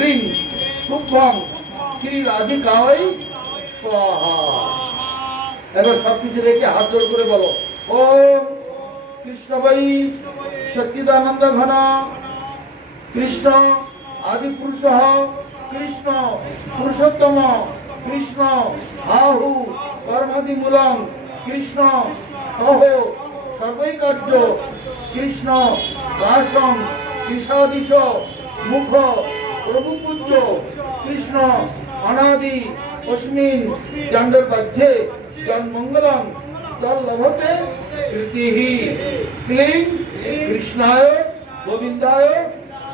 ক্লিং শুভং শ্রী রাধিকায় স্বাহা। এবার সবকিছু রেখে হাত জোড় করে বলো ওম কৃষ্ণবাই সচ্চিদানন্দ ঘন কৃষ্ণ আদি পুরুষ কৃষ্ণ পুরুষোত্তম কৃষ্ণ আহু কর্মাদি মূলং কৃষ্ণ সহ সর্বৈ কার্য কৃষ্ণ দাসং কৃষাদিশ মুখ প্রভু পূজ্য কৃষ্ণ অনাদি অস্মিন চন্দ্র বাহ্যে জন্মঙ্গলং তল্লভতে কীর্তিহি ক্লিং কৃষ্ণায় গোবিন্দায়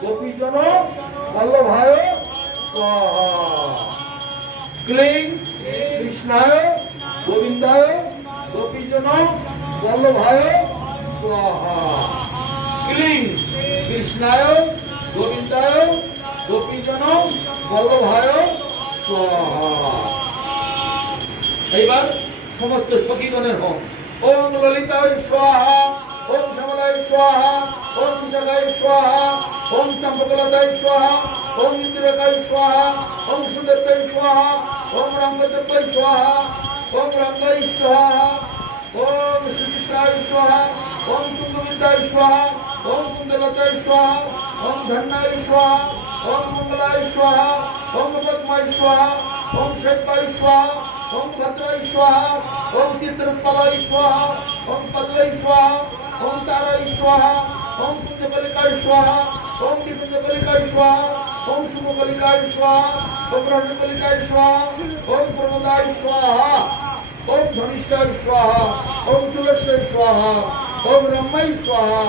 গোপীজন বল্লভায় স্বাহা। ক্লিং কৃষ্ণায় গোবিন্দায় গোপীজন বল্লভায় স্বাহা। ক্লিং কৃষ্ণায় গোবিন্দায় গোপীজন বল্লভায় স্বাহা। এইবার সমস্ত সখীগণের হোম। ওম ললিতায় স্বাহা, ওম শ্যামলায় স্বাহা, ওম বিশাখায় স্বাহা, ওম চম্পকলতায় স্বাহা, ওম ইন্দিরাকায় স্বাহা, ওম সুদেবায় স্বাহা, ওম রঙ্গদেবায় স্বাহা, ওম রঙ্গায় স্বাহা, ওম সুচিত্রায় স্বাহা, ওম কুন্দবিদ্যায় স্বাহা, ওম কুন্দলতায় স্বাহা, ওম ধন্যায় স্বাহা, ওম মঙ্গলায় স্বাহা, ওম পদ্মায় স্বাহা, ওম শ্বেতায় স্বাহা, ওম ভদ্রায় স্বাহা, ওম চিত্রকলায় স্বাহা, ওম পল্লয় স্বাহা, ওম তারায় স্বাহা, ওম কুঞ্জবলিকায় স্বাহা, ওম নিকুঞ্জবলিকায় স্বাহা, ওম শুভবলিকায় স্বাহা, ওম রসবলিকায় স্বাহা, ওম প্রমদায় স্বাহা, ওম ধনিষ্ঠায় স্বাহা, ওম তুলস্যায় স্বাহা, ওম রম্যায় স্বাহা,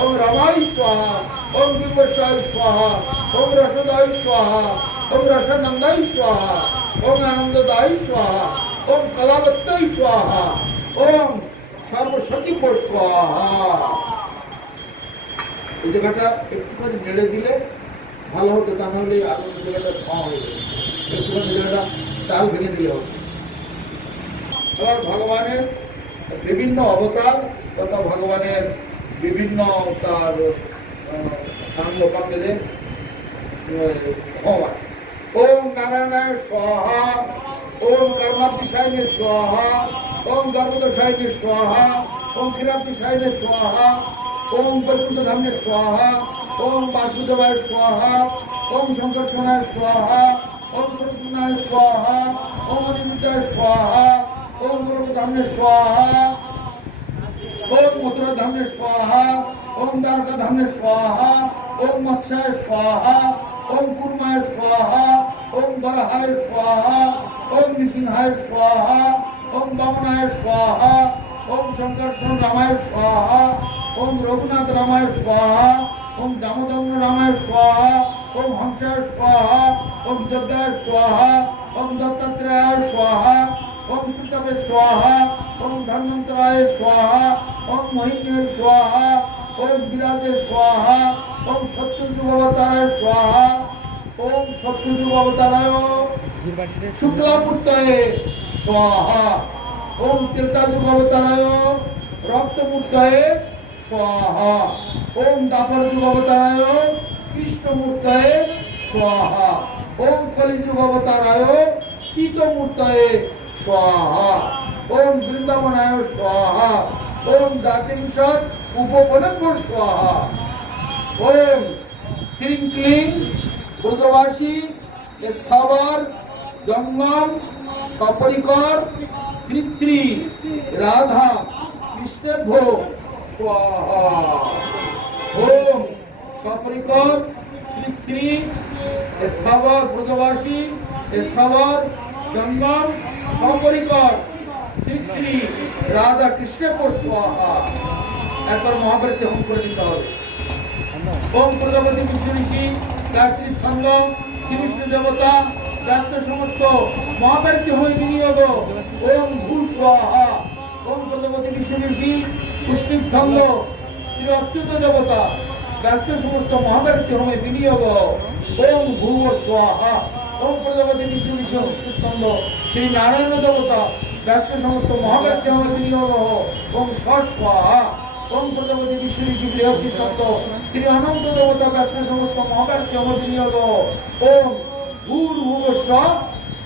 ওম রমায় স্বাহা, ওম বিম্বসায় স্বাহা, ওম রসদায় স্বাহা, ওম রসানন্দায় স্বাহা, ওম আনন্দদায় স্বাহা, ওম কলাবত্তায় স্বাহা, ওম সর্বসচিব স্বাহা। এই জায়গাটা একটুখানি নেড়ে দিলে ভালো হতো, তা নাহলে আরো জায়গাটা ধোঁয়া হয়ে যাবে। একটুখানি জায়গাটা তাল ভেঙে দিলে হবে। আবার ভগবানের বিভিন্ন অবতার তথা ভগবানের বিভিন্ন তার সাঙ্গ কাঙ্গেদের ভগবান। ওম নারায়ণায় স্বাহা, ওম কর্মাতিশায়নে স্বাহা, ওম গর্ভদশায়নে স্বাহা, ওম ক্ষীরাতিশায়নে স্বাহা, ওম বৈকুণ্ঠধামে স্বাহা, ওম বাসুদেবায় স্বাহা, ওম শঙ্কর্ষণায় স্বাহা, ওম প্রদ্যুম্নায় স্বাহা, ওম অনিরুদ্ধায় স্বাহা, ওম গোলকধামে স্বাহা, ওম মথুরাধামে স্বাহা, ওম দ্বারকাধামে স্বাহা, ওম মৎস্যায় স্বাহা, ওম কুর্মায় স্বাহা, ওম বরাহায় স্বাহা, ওম নৃসিংহায় স্বাহা, ওম বামনায় স্বাহা, ওম শঙ্কর্ষণ রামায় স্বাহা, ওম রঘুনাথ রামায় স্বাহা, ওম দামোদর রামায় স্বাহা, ওম হংসায় স্বাহা, ওম যজ্ঞায় স্বাহা, ওম দত্তাত্রেয়ায় স্বাহা, ওম কৃতবে স্বাহা, ওম ধন্বন্তরায় স্বাহা, ওম মহিম্নে স্বাহা, ওম বিরাজে স্বাহা, ওম শত্রুযুগ অবতারায় স্বাহা, ওম শত্রুযুগ অবতারায় শুক্লামূর্তয়ে স্বাহা, ওম ত্রেতাযুগ অবতারায় রক্তমূর্তয়ে স্বাহা, ওম দ্বাপর যুগ অবতারায় কৃষ্ণমূর্তয়ে স্বাহা, ওম কলিযুগ অবতারায় পীতমূর্তয়ে স্বাহা, ওম বৃন্দাবনায় স্বাহা, ওম দাতিংসৎ উপবনম্ব স্বাহা, ওম শ্রীং ক্লিং ব্রজবাসী স্থাবর জঙ্গম সপরিকর শ্রী শ্রী রাধা কৃষ্ণেভ্য স্বাহা। ওম সপরিকর শ্রী শ্রী স্থাবর ব্রজবাসী স্থাবর জঙ্গম সপরিকর শ্রী শ্রী রাধা কৃষ্ণেভ্য স্বাহা। একবার মহাভারতে হোম করে দিতে হবে। ওম প্রজাপতি বিষ্ণু ঋষি গায়ত্রী ছন্দ শ্রী বিষ্ণু দেবতা রাষ্ট্র সমস্ত মহাভারতে হয়ে বিনিয়োগ। ওম ভূ স্বাহা। ওম প্রজাপতি বিষ্ণু ঋষি পুষ্পিক ছন্দ শ্রী অচ্যুত দেবতা রাষ্ট্র সমস্ত মহাভারতে হয়ে বিনিয়োগ। ওম ভূ স্বাহা। ওম প্রজাপতি বিষ্ণু ঋষি পুষ্পিক ছন্দ শ্রী নারায়ণ দেবতা রাষ্ট্র সমস্ত মহাভারতে হয়ে বিনিয়োগ। ওম স্বাহা। ওম প্রজাপতি বিশ্ব ঋষি বৃহস্পতি সত্য শ্রী অনন্ত দেবতা ব্যস্ত সমস্ত মহাকার্য মদিনিয়োগ ওম ভূর্ভুবস্ব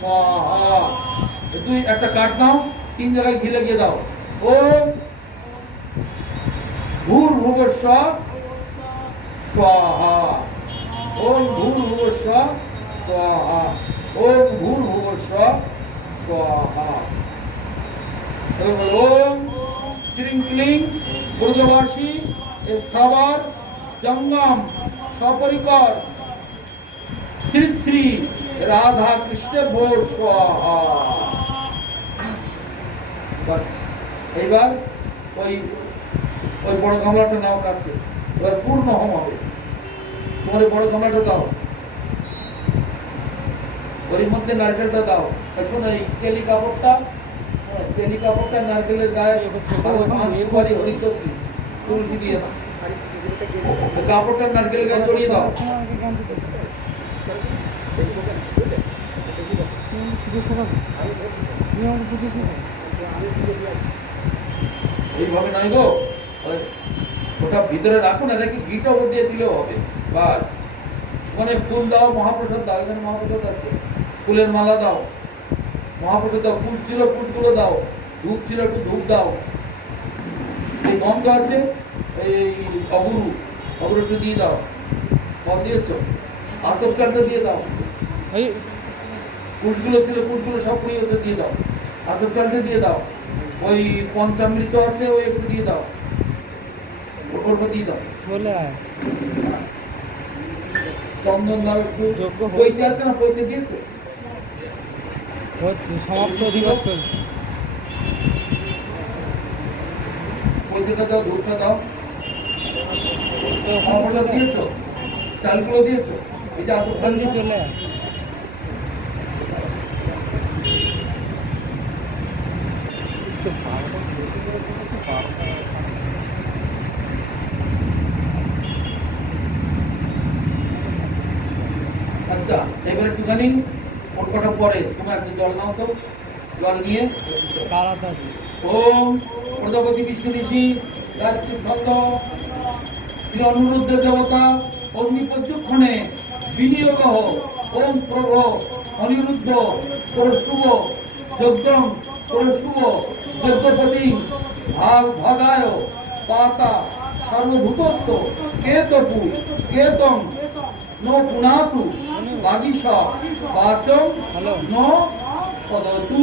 স্বাহা। তুই একটা কাঠ নাও, 3 জায়গায় ঘি লাগিয়ে দাও। ওম ভূর্ভুবস্ব স্বাহা, ওম ভূর্ভুবস্ব স্বাহা, ওম ভূর্ভুবস্ব স্বাহা। ওম শ্রীং ক্লিং ব্রজবাসী স্থাবর জঙ্গম সপরিকর শ্রী শ্রী রাধা কৃষ্ণ ভো স্বাহা। বাস এইবার ওই ওই বড় গামলাটা নাও কাছে, এবার পূর্ণ হোম হবে। তোমার বড় গামলাটা দাও, ওর মধ্যে নারকেলটা দাও। শোনো, এই চেলি কাপড়টা নারকেলের গায়ে সুপারি হরিতশ্রী তুলসী দিয়ে দাও, কাপড়টা নারকেলের গায়ে চড়িয়ে দাও। এইভাবে নাই গো, ওটা ভিতরে রাখো না, নাকি ঘিটা ওপর দিয়ে দিলেও হবে। বাস ওখানে ফুল দাও, মহাপ্রসাদ দাও, এখানে মহাপ্রসাদ আছে, ফুলের মালা দাও, মহাপ্রসাদ দাও, পুষ ছিল পুষগুলো দাও, ধূপ ছিল একটু ধূপ দাও, এই গন্ধ আছে, এই অগুরু একটু দিয়ে দাও, কম দিয়েছ, আতপ চালটা দিয়ে দাও, পুষগুলো ছিল পুষগুলো সব পুড়িয়ে দিয়ে দাও, আতপ চালটা দিয়ে দাও, ওই পঞ্চামৃত আছে ওই একটু দিয়ে দাও, ওটা দিয়ে দাও, চন্দন দাও একটু, পৈতে আছে না, পৈতে দিয়েছো, সমাপ্ত দিবস চলছে, পৈতেটা দাও, ধূপটা দাও, খবরটা দিয়েছো, চালগুলো দিয়েছো, এই যে আতপ চাল দিয়ে চলে আচ্ছা, এবার একটুখানি ওটা পরে তোমরা একটু জল নাও তো, জল নিয়ে ওম প্রজাপতি বিশ্ব ঋষি গায়ত্রী ছন্দ শ্রী অনুরুদ্ধ দেবতা অগ্নিপর্যক্ষণে বিনিয়োগ ওম প্রভ অনিরুদ্ধ পরশুভ যজ্ঞম পরশুভ যজ্ঞপতি ভাগ ভাগায় পাতা সর্বভূতত্ব কেতপু কেতম নো পুনাতু বাগিসা বাচম নো সদতু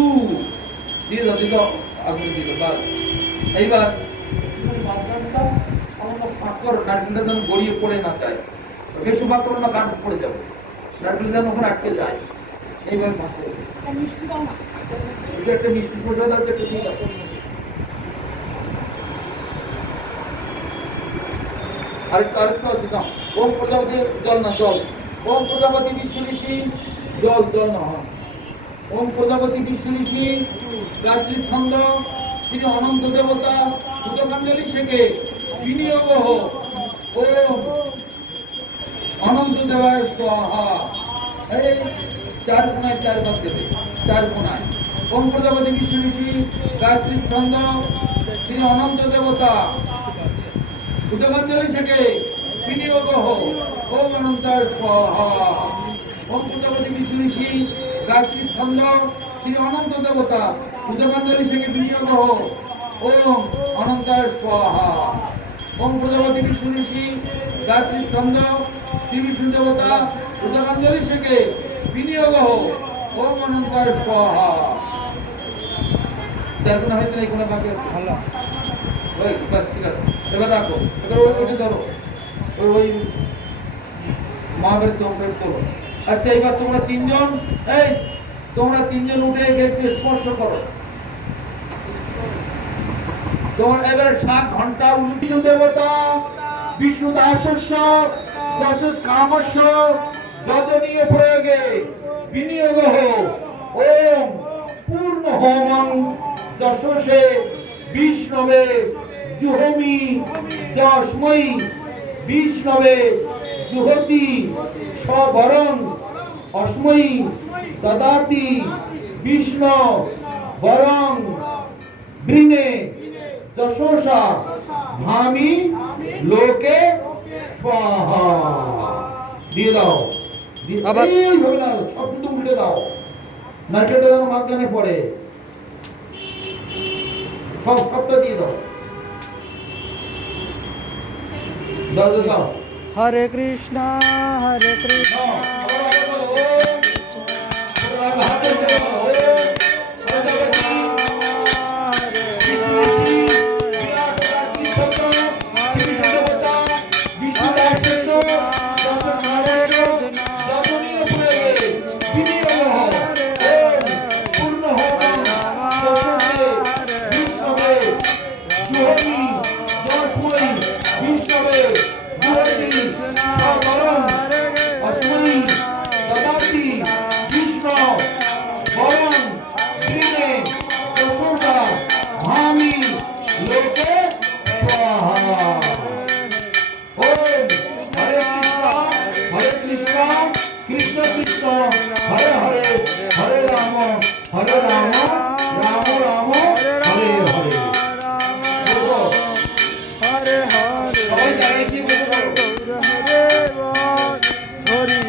দিয়ে দাও, দিয়ে দাও, আগুন দিয়ে দাও। বাস এইবার মাঝখানটা সামান্য ফাঁক করো, নারকেলটা যেন গড়িয়ে পড়ে না যায়, বেশি ফাঁক করো না, গান পড়ে যাবে, নারকেল যেন ওখানে আটকে যায়, এইভাবে ফাঁক করো। এটা একটা মিষ্টি প্রসাদ আছে, একটা দিয়ে দাও। আরেকটা আছে না, ওম প্রজাপতি জল না, জল, ওম প্রজাপতি বিশ্ব ঋষি জল, জল না হয়, ওম প্রজাপতি বিশ্ব ঋষি গায়ত্রী ছন্দ শ্রী অনন্ত দেবতা সুতকাঞ্জলি শেখে বিনিয়োগ ওম অনন্ত দেবায় স্বাহা। এই 4 কোণায় 4 বার দেবে, 4 কোণায়। ওম প্রজাপতি বিশ্ব ঋষি গায়ত্রী ছন্দ শ্রী অনন্ত দেবতা সুতকাঞ্জলি শেখে বিনিয়োগ ওম অনন্তায় স্বাহা। ওম প্রজাপতি বিশ্ব ঋষি গায়ত্রী ছন্দ শ্রী অনন্ত দেবতা সুতকাঞ্জলি শেখে বিনিয়োগ ওম অনন্তায় স্বাহা। ওম প্রজাপতি বিশ্ব ঋষি গায়ত্রী ছন্দ শ্রী বিষ্ণু দেবতা সুতকাঞ্জলি শেখে বিনিয়োগ ওম অনন্তায় স্বাহা। যার কোনো হয়তো এই কোনো বাকি আছে, ভালো ওই বাস ঠিক আছে। এবার রাখো, এবার ওই ধরো, ওই মহাবীর চৌকের তোলো। আচ্ছা, এবার তোমরা 3 জন, এই তোমরা 3 জন উঠে একটু স্পর্শ করো। তোমার এবারে 7 ঘন্টা বিষ্ণু দেবতা বিষ্ণু দাসস্য দশ কামস্য যজনীয় প্রয়োগে বিনিয়োগ ওম পূর্ণ হোমং যশসে বিষ্ণবে জুহমি যস্মৈ বিষ্ণবে জুহতি সবরং অস্মৈ দদাতি বিষ্ণু বরং বৃণে যশোষা ভামি লোকে স্বাহা। দিয়ে দাও, এইভাবে না, সব কিন্তু উল্টে দাও, নারকেলটা যেন মাঝখানে পড়ে, সবটা দিয়ে দাও। দাও দাও। হরে কৃষ্ণ হরে কৃষ্ণ কৃষ্ণ কৃষ্ণ হরে হরে, হরে রাম রাম রাম হরে হরে। হরে হরে সবাই দাঁড়িয়েছি, বলতে পারো? হরি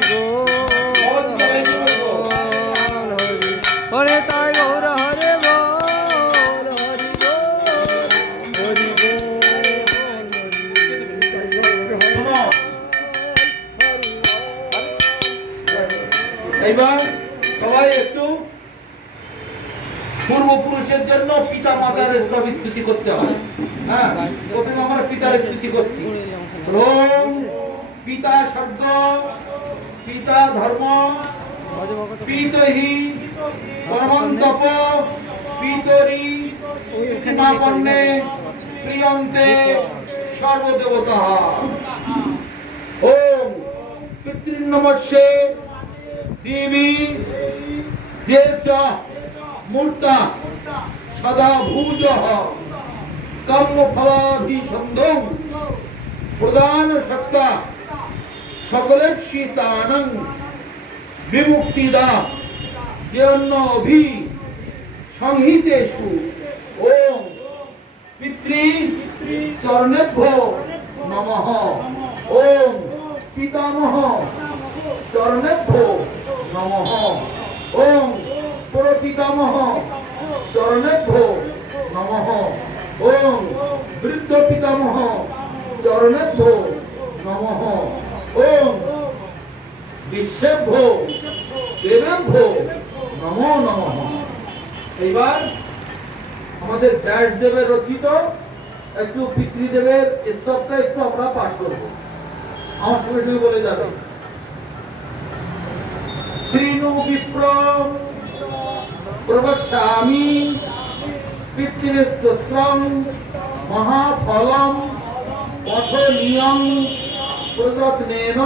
সবাই দাঁড়িয়েছি, বলবো? হরে তাই গৌর হরে বল হরি হরি শোনো, এইবার সবাই একটু পূর্বপুরুষের জন্য পিতা মাতার স্তব স্তুতি করতে হয়। হ্যাঁ, প্রথমে আমরা পিতার স্তুতি করছি। ওম পিতা শব্দ, পিতা ধর্ম, পিতহি পরমং তপ, পিতরি কৃষ্ণাপন্নে প্রিয়ন্তে সর্বদেবতঃ। ওম পিতৃন্নমস্যে দেবী যে চ মূর্তা সদা ভূজঃ কর্মফলাভিসন্ধৌ প্রদান সত্তা সকলেপ্সিতানং বিমুক্তিদা যেন্ন অভি সংহিতেষু। ওম পিতৃ চরণেভ্যো নমঃ। ওম পিতামহ চরণেভ্যো নমঃ। ওম প্রপিতামহ চরণেভ্যো নমঃ। ওম বৃদ্ধ পিতামহ চরণেভ্যো নমঃ। ওম বিশ্বেভ্যো দেবেভ্যো নমো নমঃ। এইবার আমাদের ব্যাসদেবের রচিত একটু পিতৃদেবের স্তবটা একটু আমরা পাঠ করব, আমার সঙ্গে সঙ্গে বলে যাবে। শ্রীনু বিপ্র প্রবক্ষ্যামি পিতৃস্তোত্রং মহাফলম পঠনীয়ং প্রযত্নেন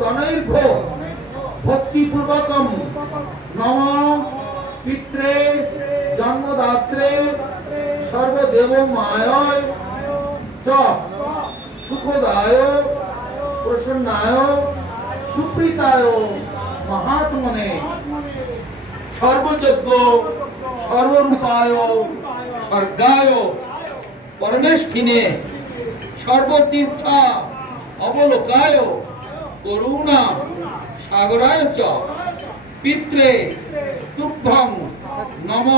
তনৈর্ভ ভক্তিপূর্বকম নম পিত্রে জন্মদাত্রে সর্বদেবমায় চ সুখদায় প্রসন্নায় সুপ্রীতায় মহাত্মনে সর্বযজ্ঞ সর্বরূপায় স্বর্গায় পরমেষ্ঠিনে সর্বতীর্থ অবলোকায় করুণা সাগরায় চ পিত্রে তুভ্যং নম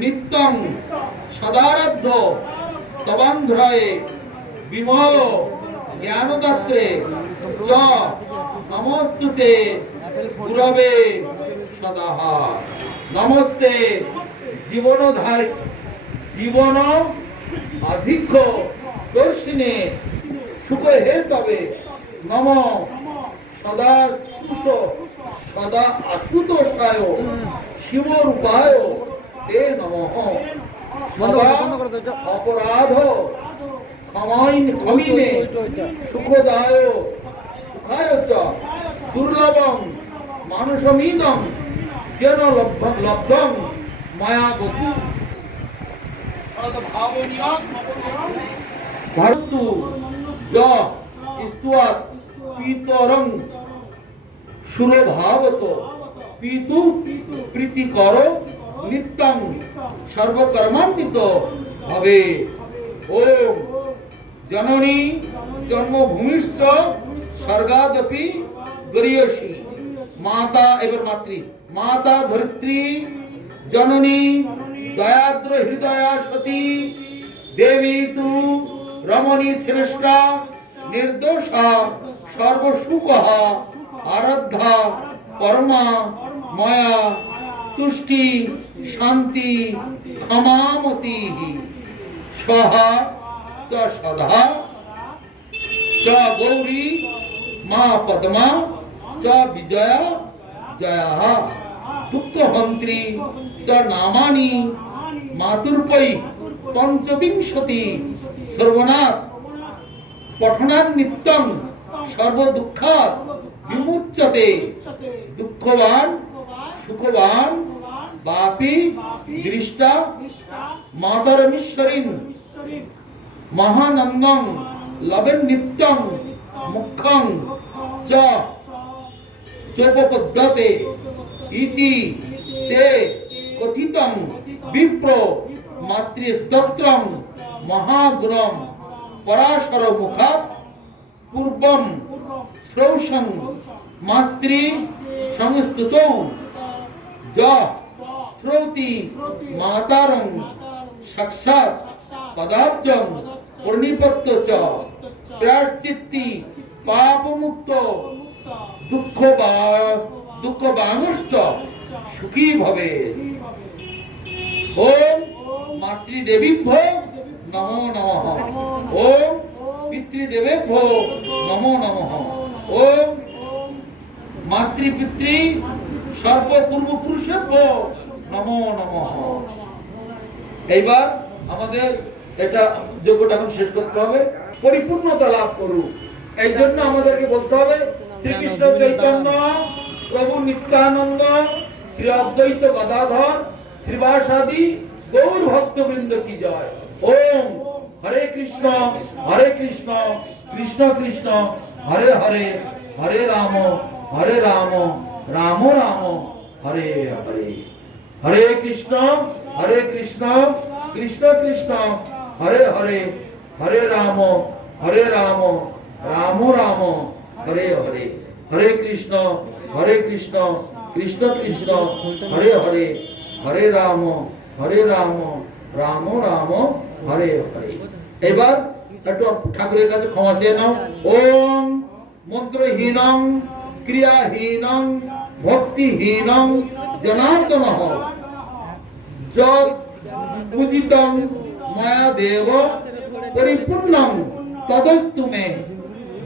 নিত্যং সদারাধ্য তবান্ধ্রয়ে বিমল জ্ঞানদাত্রে চ নমস্তুতে গুরবে সদাহ। নমস্তে জীবন আধিক্য দর্শিনে সুখ হে তবে নম সদা সদা আশুতোষায় শিবরূপায় তে নমঃ। অপরাধ ক্ষমিনে সুখদায় সুখায় চ দুর্লভং মানুষমিদং যেন লব্ধং মায়া গতি ধারস্তু য স্তুয়াৎ পিতরং সুরভাবত পিতু প্রীতিকর নিত্যং সর্বকর্মান্বিত হবে। ওম জননী জন্মভূমিশ্চ স্বর্গাদপি গরীয়সী। মাতা, এবার মাতৃ, মাতা ধরিত্রী জননী দয়াদ্র হৃদয়া সতী দেবী তু রমণী শ্রেষ্ঠা নির্দোষা সর্বসুখঃ আরাধ্যা পরমা ময়া তুষ্টি শান্তি ক্ষমামতি স্বাহা চ সদা চ গৌরী মা পদ্মা চ বিজয়া জয়া দুঃখহন্ত্রী চ নামানি মাতুর্পৈ পঞ্চবিংশতি সর্বনাথ পঠনান নিত্যং সর্বদুঃখাৎ বিমুচ্যতে। দুঃখবান সুখবান বাপি দৃষ্টা মাতরমীশ্বরীন মহানন্দং লবেন নিত্যং মুখ্যং চ চোপপদ্ধতে ইতি তে কথিতং বিপ্র মাতৃস্তোত্রং মহাগুণম পরাশর মুখাৎ পূর্বম শ্রৌষং মাস্ত্রী সংস্তুতৌ য শ্রৌতি মাতারং সাক্ষাৎ পদাব্জং পরিনিপত্য চ প্রায়শ্চিত্তি পাপমুক্ত দুঃখবাংশ্চ সুখী ভবে। ওম মাতৃদেবীভ্যো নমো নমঃ। ওম পিতৃদেবেভ্যো নমো নমঃ। ওম মাতৃপিতৃ সর্বপূর্বপুরুষেভ্যো নমো নমঃ। এইবার আমাদের এটা যোগ্যটা এখন শেষ করতে হবে, পরিপূর্ণতা লাভ করুক। এই জন্য আমাদেরকে বলতে হবে শ্রীকৃষ্ণ চৈতন্য প্রভু নিত্যানন্দ শ্রী অদ্বৈত গদাধর শ্রীবাসাদি গৌর ভক্তবৃন্দ কি জয়। ওম হরে কৃষ্ণ কৃষ্ণ কৃষ্ণ হরে হরে, হরে রাম রাম রাম হরে হরে। হরে কৃষ্ণ কৃষ্ণ কৃষ্ণ হরে হরে, হরে রাম রাম রাম হরে হরে। হরে কৃষ্ণ কৃষ্ণ কৃষ্ণ হরে হরে, হরে রাম রাম রাম হরে হরে। এবার একটু ঠাকুরের কাছে ক্ষমা চেয়ে নাও। ওম মন্ত্রহীনং ক্রিয়াহীনং ভক্তিহীনং জনার্দনঃ যৎ পূজিতং ময়া দেব পরিপূর্ণং তদস্তু মে।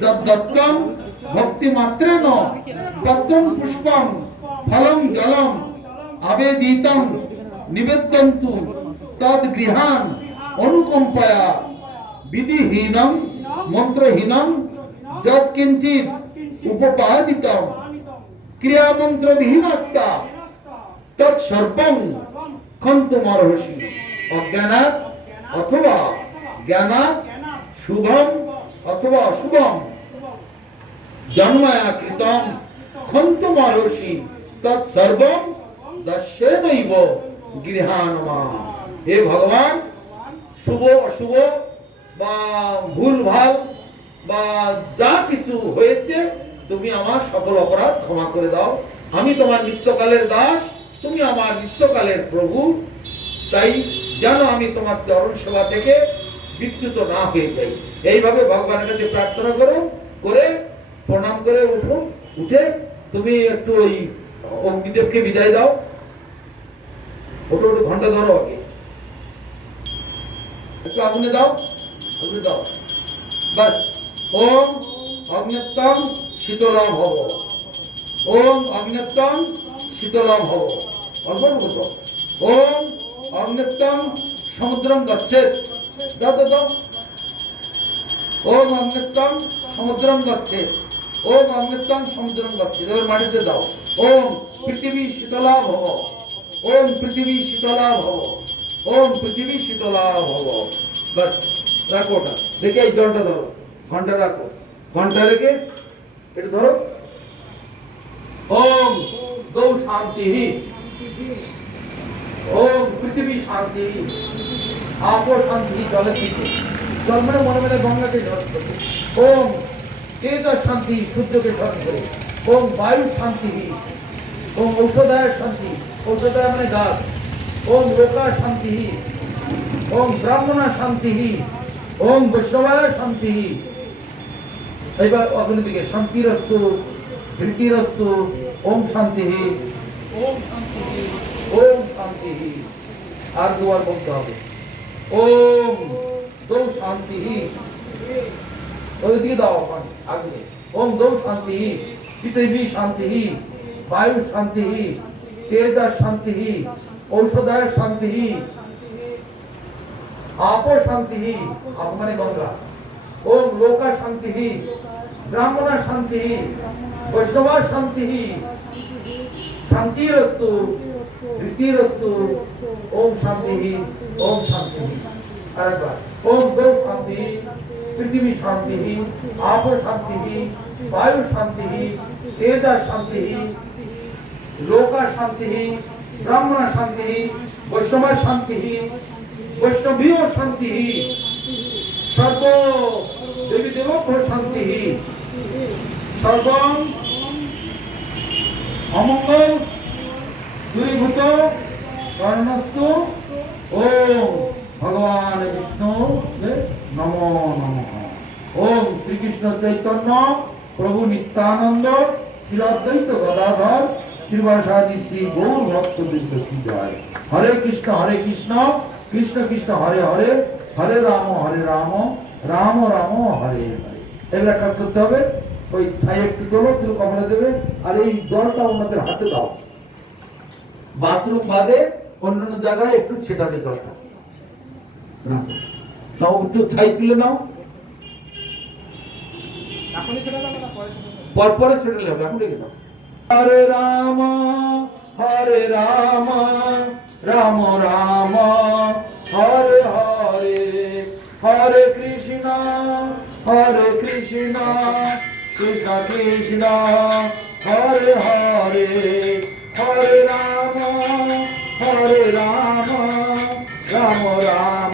যদ্দত্তং ভক্তিমাত্রেণ পত্রং পুষ্পং ফলং জলম আবেদিতং নিবেদ্যন্তু তদ্গৃহান অনুকম্পয়া। বিধিহীনং মন্ত্রহীনং যৎকিঞ্চিৎ উপপাদিতং ক্রিয়ামন্ত্রবিহীনস্তা তৎসর্বং ক্ষন্তমর্হসি। অজ্ঞানাৎ অথবা জ্ঞানাৎ শুভম অথবা অশুভম জন্ময়া কৃতম ক্ষন্তমর্হসি তৎসর্বং দস্যেনৈব গৃহাণমা। হে ভগবান, শুভ অশুভ বা ভুলভাল বা যা কিছু হয়েছে তুমি আমার সকল অপরাধ ক্ষমা করে দাও। আমি তোমার নিত্যকালের দাস, তুমি আমার নিত্যকালের প্রভু। তাই যেন আমি তোমার চরণ সেবা থেকে বিচ্যুত না হয়ে যাই। এইভাবে ভগবানের কাছে প্রার্থনা করো, করে প্রণাম করে উঠো। উঠে তুমি একটু ওই অগ্নিদেবকে বিদায় দাও। ওটো ঘন্টা ধরো, আগে একটু আগুনে দাও, আগুনে দাও, বাস। ওম অগ্নিত্বম শীতলাম ভব, ওম অগ্নিত্বম শীতলাম ভব। অর্পণ করো। ওম অগ্নিত্বম সমুদ্রম গচ্ছেৎ। দাও দাও দাও। ওম অগ্নিত্বম সমুদ্রম গচ্ছেৎ, ওম অগ্নিত্বম সমুদ্রম গচ্ছেৎ। এবার মাটিতে দাও। ওম পৃথিবী শীতলা ভব, ওম পৃথিবী শীতলা ভব, ওম পৃথিবী শীতলা ভব। বাস, রাখো ওটা। রেখে এই জলটা ধরো, ঘন্টা রাখো, ঘন্টা রেখে এটা ধরো। ওম গৌ শান্তি। ওম পৃথিবী শান্তি, আপো শান্তি, জলে থেকে জল মানে মনে মনে গঙ্গাকে স্মরণ করে। ওম তেজ শান্তি, সূর্যকে স্মরণ করে। ওম বায়ু শান্তি, ওম ঔষধায় শান্তি, ঔষধায় মানে গাছ। ওম লোকা শান্তি, ওম ব্রাহ্মণা শান্তি, ওম বৈষ্ণবায় শান্তি। এবার অগ্নিদিকে শান্তিরস্তু, ধৃতিরস্তু, ওম শান্তি, ওম শান্তি, ওম শান্তি। আর দুবার বলতে হবে ওম দৌ শান্তি, ওইদিকে দাও আগে। ওম দৌ শান্তি, পৃথিবী শান্তি, বায়ু শান্তি, তেজ শান্তি, ঔষধায় শান্তি, আপো শান্তি, আপ মানে গঙ্গা। ওম লোকা শান্তি, ব্রাহ্মণা শান্তি, বৈষ্ণবা শান্তি, শান্তিরস্তু, ধৃতিরস্তু, ওম শান্তি, ওম শান্তি। আরেকবার ওম দৌ শান্তি, পৃথিবী শান্তি, আপো শান্তি, বায়ু শান্তি, তেজ শান্তি, লোকা শান্তি, ব্রাহ্মণা শান্তি, বৈষ্ণবা শান্তি, বৈষ্ণবীয় শান্তি, সর্ব দেবী দেবক্ষ শান্তি, সর্বম অমঙ্গল দূরীভূত স্বর্ণস্তু। ওম ভগবান বিষ্ণু নমো নমঃ। ওম শ্রীকৃষ্ণ চৈতন্য প্রভু নিত্যানন্দ শ্রী অদ্বৈত গদাধর শ্রীবাসাদি শ্রী গৌর ভক্তবৃন্দ কি জয়। হরে কৃষ্ণ কৃষ্ণ কৃষ্ণ হরে হরে, হরে রাম রাম রাম হরে হরে। এগুলা কাজ করতে হবে। ওই ছাই একটু তোলো, তুই কমলা দেবে, আর এই জলটা ওনাদের হাতে দাও। বাথরুম বাদে অন্যান্য জায়গায় একটু ছেটাতে দরকার। নাও একটু ছাই তুলে নাও, পরে ছেড়ে নেবে, এখন রেখে দাও। হরে রাম রাম রাম হরে হরে, হরে কৃষ্ণ কৃষ্ণ কৃষ্ণ হরে হরে,